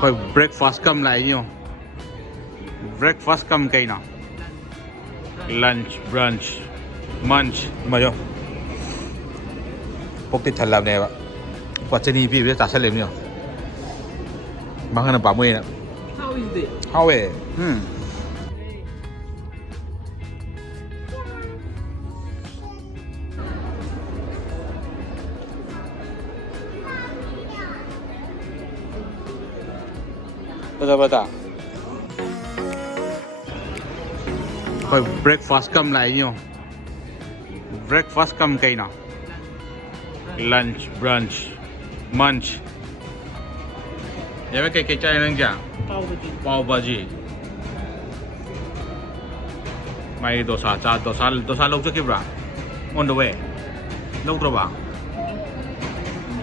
coi breakfast cầm lại nhiều breakfast cầm cây nào lunch brunch munch mà vô bốc tít thật làm này ạ quả chân đi bị biết trả sát lên nhiều bằng hơn là 30 nè How is it? how it betul coi breakfast cầm lại nhiều breakfast cầm cây nào lunch brunch munch vậy mấy cây chay năng chả pav bhaji mai dosa lâu chưa kịp ra on the way lâu rồi bạn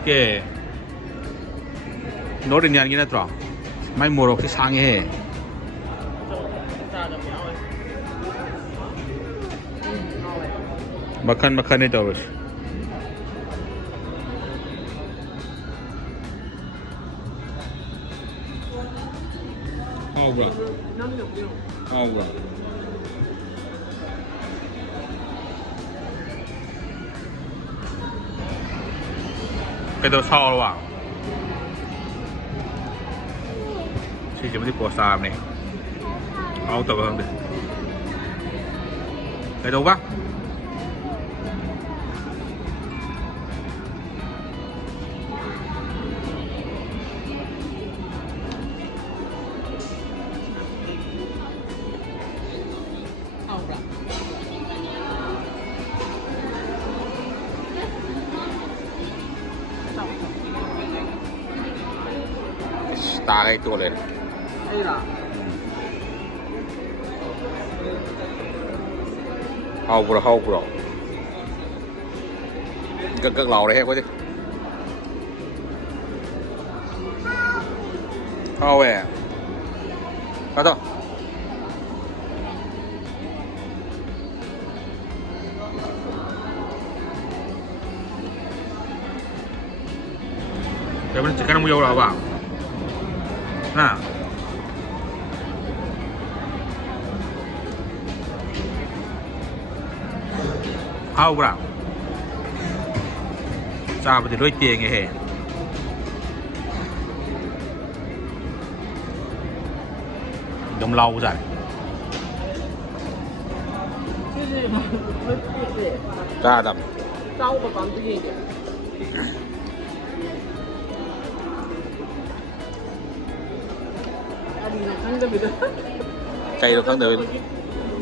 cái nốt đi nhàn cái này rồi mai mua rồi cái sang nghe makan itu terus oh bro cái đồ sau rồi bạn chỉ mới đi bỏ xàm này ao tập hơn được cái đâu bác Charaga itu lên hầu bro gần lầu đấy em có chứ hầu về có đâu để mình chỉ cần mua dầu là bảo nah hao bro sao mà thì đôi tiền nghe hề đâm lâu rồi ra đâm cây đâu kháng đời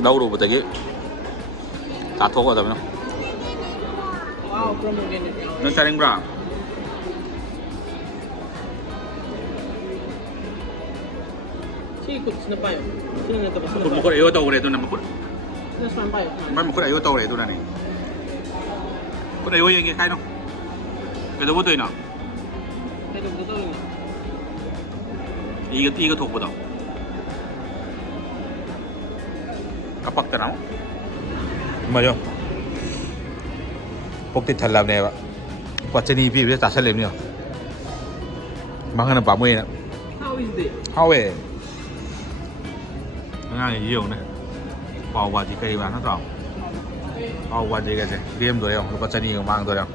đâu đủ một tí ta thuốc vào tầm nó nó chai đánh bra một con yếu tàu này tôi nằm một con yếu tàu này tôi này con yếu gì khai không cái đâu có tôi nào 이거 독보다 깜빡대 나무 맞아 복대 잘 làm này ạ quả chân đi bị biết trả sát lên nhiều bằng hơn là 30 nè How is it? how it ngay nhiều này pav bhaji cây bán nó rồi pav bhaji cái gì game rồi không quả chân đi mang rồi không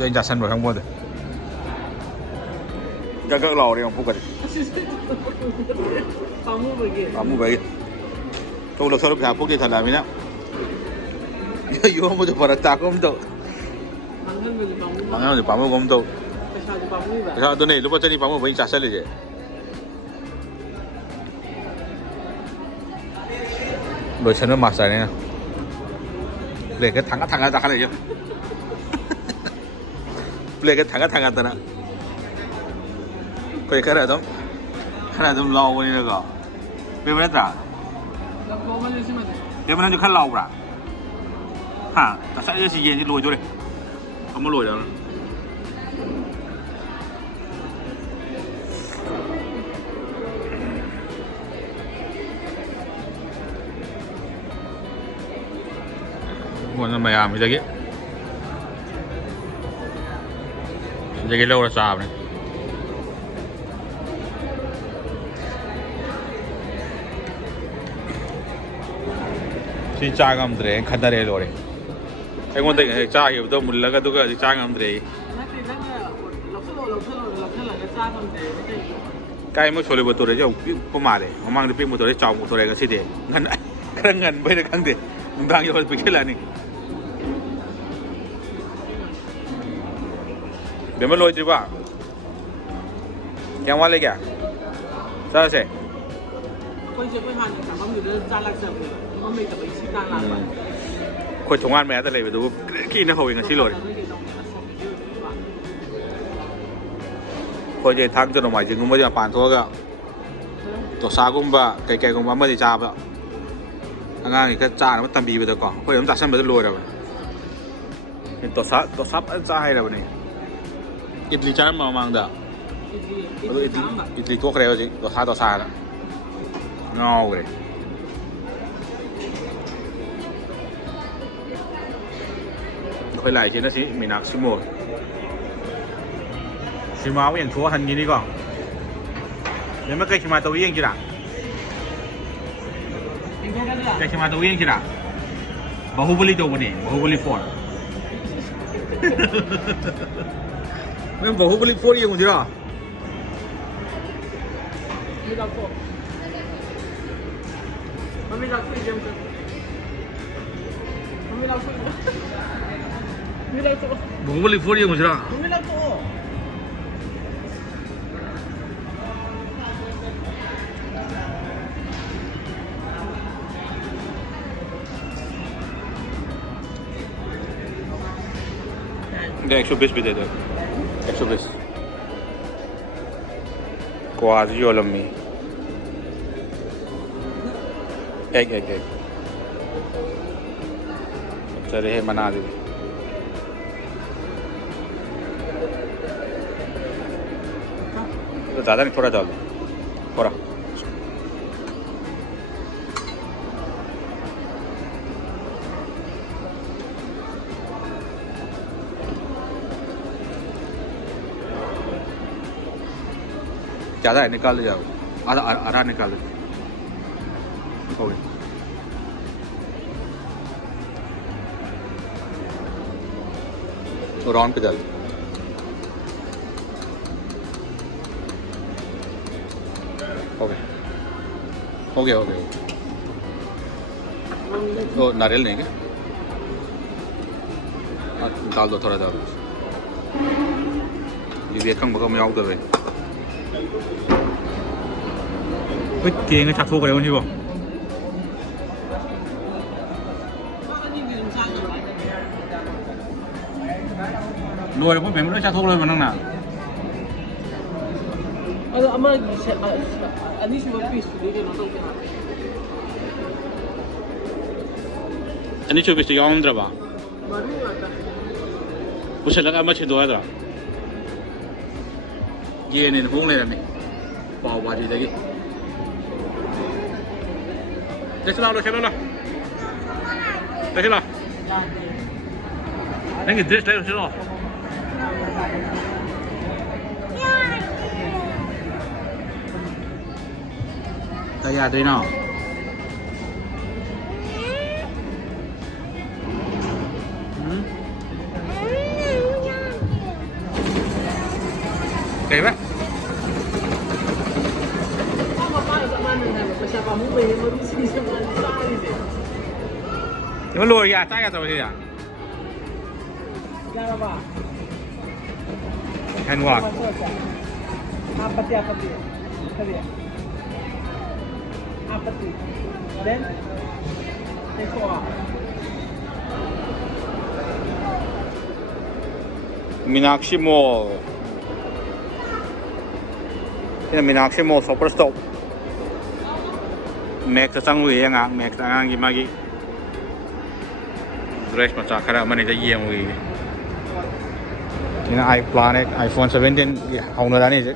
anh trả sân rồi không mua được các lò đi không phục cái kamu bagi tôi lực sau lúc phục đi thật là mình á yêu một chút vào ta cũng được bằng thì bằng cũng được sao tôi này lúc đó đi bằng với trả sânเลยrồi chân nó mát sai này lấy cái thằng ra ra này chứ lấy cái thằng ra tao nè 거기 하나 좀 넣어보니 이거 왜 했더라? 왜 좀 칼 나오더라? 하, 다 싸야지 얘 로이 저래. 한번 로이잖아. Muốn mày làm cái gì? Cái lâu là sao này? ꯁꯤ ꯆꯥ ꯉꯝꯗ꯭ꯔꯦ ꯈꯟꯅꯔꯦ ꯂꯣꯏꯔꯦ ꯑꯩꯉꯣꯟꯗꯒꯤ ꯍꯦꯛ ꯆꯥꯈꯤꯕꯗꯣ ꯃꯨꯜꯂꯒ ꯑꯗꯨꯒ ꯍꯧꯖꯤꯛ ꯆꯥ ꯉꯝꯗ꯭ꯔꯦ ꯀꯥꯏ ꯃꯣꯏ ꯁꯣꯜꯂꯤ ꯃꯣꯇꯣꯔꯁꯦ ꯑꯃꯨꯛ ꯄꯤꯛꯄ ꯃꯥꯜꯂꯦ ꯃꯃꯥꯡꯗ ꯄꯤꯛ ꯃꯣꯇꯣꯔꯁꯦ ꯆꯥꯎ ꯃꯣꯇꯣꯔꯦ ꯉꯁꯤꯗꯤ ꯈꯔ ꯉꯟꯕꯩꯅ ꯈꯪꯗꯦ ꯅꯨꯡꯗꯥꯡ ꯌꯧꯔ ꯄꯤꯛꯁꯤꯜꯂꯛꯑꯅꯤ ꯕꯦꯝꯃ ꯂꯣꯏꯗ꯭ꯔꯤꯕ ꯀꯌꯥꯝ ꯋꯥꯠꯂꯤꯒꯦ ꯆꯠꯂꯁꯦ ꯑꯩꯈꯣꯏ ꯊꯣꯡꯒꯥꯟ ꯃꯌꯥꯗ ꯂꯩꯕꯗꯨꯕꯨ ꯀꯤꯅ ꯍꯧꯋꯤ ꯉꯁꯤ ꯂꯣꯏꯔꯦ ꯑꯩꯈꯣꯏꯁꯦ ꯊꯥꯡꯖ ꯅꯣꯡꯃꯥꯏꯖꯤꯡꯒꯨꯝꯕꯗꯤ ꯃꯄꯥꯟ ꯊꯣꯛꯑꯒ ꯗꯣꯁꯥꯒꯨꯝꯕ ꯀꯩꯀꯩꯒꯨꯝꯕ ꯑꯃꯗꯤ ꯆꯥꯕ ꯑꯉꯥꯡꯒꯤ ꯈꯔ ꯆꯥꯅꯕ ꯇꯝꯕꯤꯕꯗꯀꯣ ꯑꯩꯈꯣꯏ ꯑꯗꯨꯝ ꯆꯥꯁꯟꯕꯗ ꯂꯣꯏꯔꯕꯅꯤ ꯗꯣꯁꯥ ꯐꯖꯅ ꯆꯥ ꯍꯩꯔꯕꯅꯤ ꯏꯗꯂꯤ ꯆꯥꯔꯝꯕ ꯃꯃꯥꯡꯗ ꯑꯗꯨ ꯏꯗꯂꯤ ꯇꯣꯛꯈ꯭ꯔꯦ ꯍꯧꯖꯤꯛ ꯗꯣꯁꯥꯗ ꯉꯥꯎꯈ꯭ꯔꯦ ꯑꯩꯈꯣꯏ ꯂꯥꯛꯏꯁꯤꯅ ꯁꯤ ꯃꯤꯅꯥꯛꯁꯤ ꯃꯣꯜ ꯁꯤꯃꯥ ꯑꯃ ꯌꯦꯡꯊꯣꯛꯑ ꯍꯟꯈꯤꯅꯤꯀꯣ ꯕꯦꯝꯃ ꯀꯩ ꯁꯤꯃꯥ ꯇꯧꯕ ꯌꯦꯡꯁꯤꯔꯥ ꯀꯩ ꯁꯤꯃꯥ ꯇꯧꯕ ꯌꯦꯡꯁꯤꯔꯥ ꯕꯥꯍꯨꯕꯂꯤ ꯇꯧꯕꯅꯦ ꯕꯥꯍꯨꯕꯂꯤ 4 ꯅꯪ Baahubali 4 ꯌꯦꯡꯉꯨꯁꯤꯔꯣ 바후벌리 4 yengusira de 120 bir dedi 120 quase yolammi egg चले है मना दे तो ज़्यादा नहीं थोड़ा डाल दो थोड़ा ज़्यादा है निकाल जाओ आधा निकाल हो गया राउंड पे डाल हो गया तो नारियल नहीं क्या डाल दो थोड़ा डाल दो ये भी खंग बगम याव दबे 그 게임을 다 토고 그래요 이거 노래 보면 멤버를 다 토고 그러면 나 아마 아니 좀 비슷해 이게 너도 그냥 아니 저 비슷해 영어 들어봐 부실라가 아마 치도하더라 얘는 홍래라네 바와지 되게 됐어 라 내가 드레스 내가 싫어 Kaya din na. Okay ba? Yung lori yata ka tawag siya. Kaya ba? Hand walk. Apa dia? Apathy. Then take off. Meenakshi Mall. Ini Meenakshi Mall super stop. Max sang wi yang Max ang gimagi. Dress macam kara mana jadi yang wi. Ini iPhone 17 hau na ni je.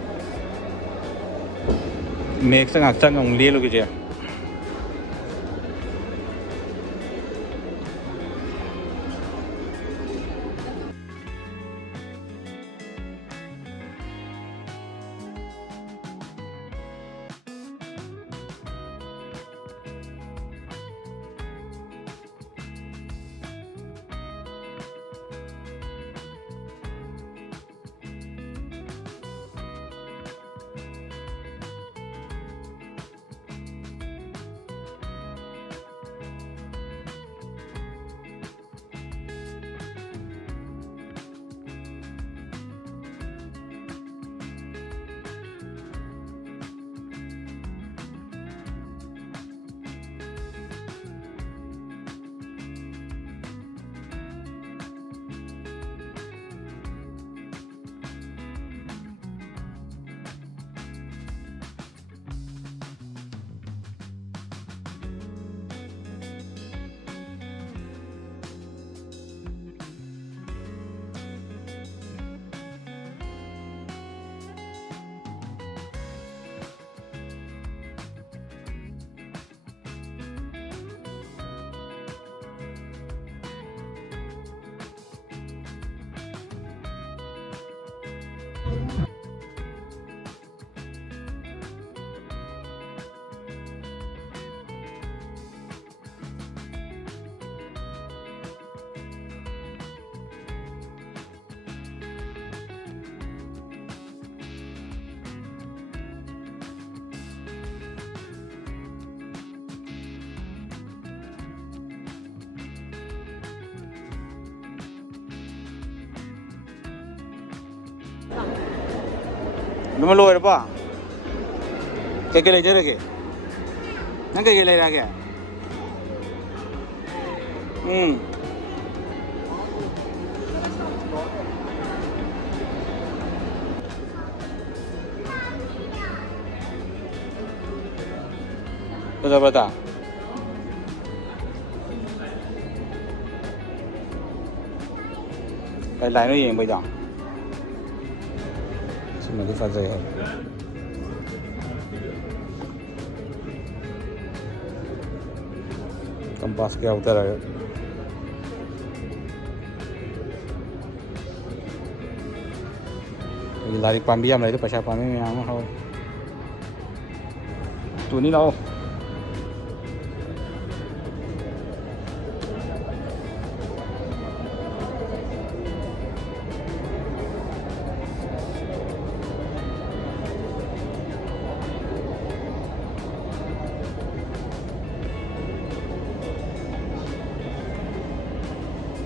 Max ang acang ang lielo gitu ya. nó mà lôi được bỏ cái này chứ được kì nó cái này ra kìa betul lại nó gì bây giờ xin mời cái pha dày hơn kompas ke utara lari pambiam lah itu pasal pambi yang mau tu ni lah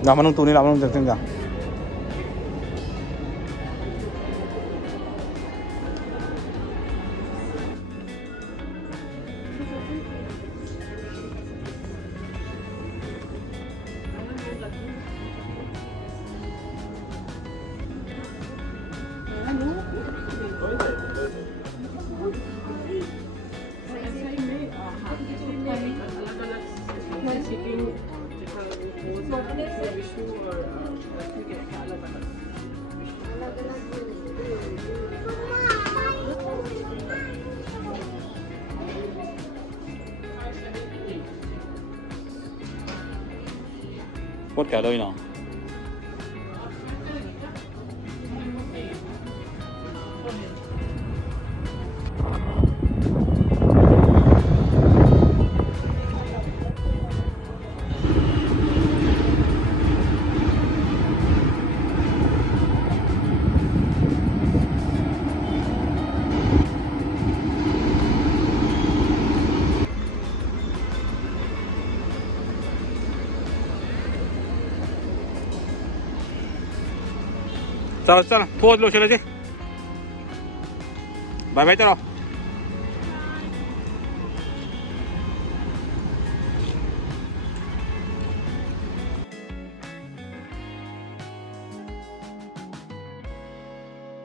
Nah, manung tu ni lah, manung tengah. Quất cả đây nào. चलो चलो थोड़ा लो चलो जी bye bye चलो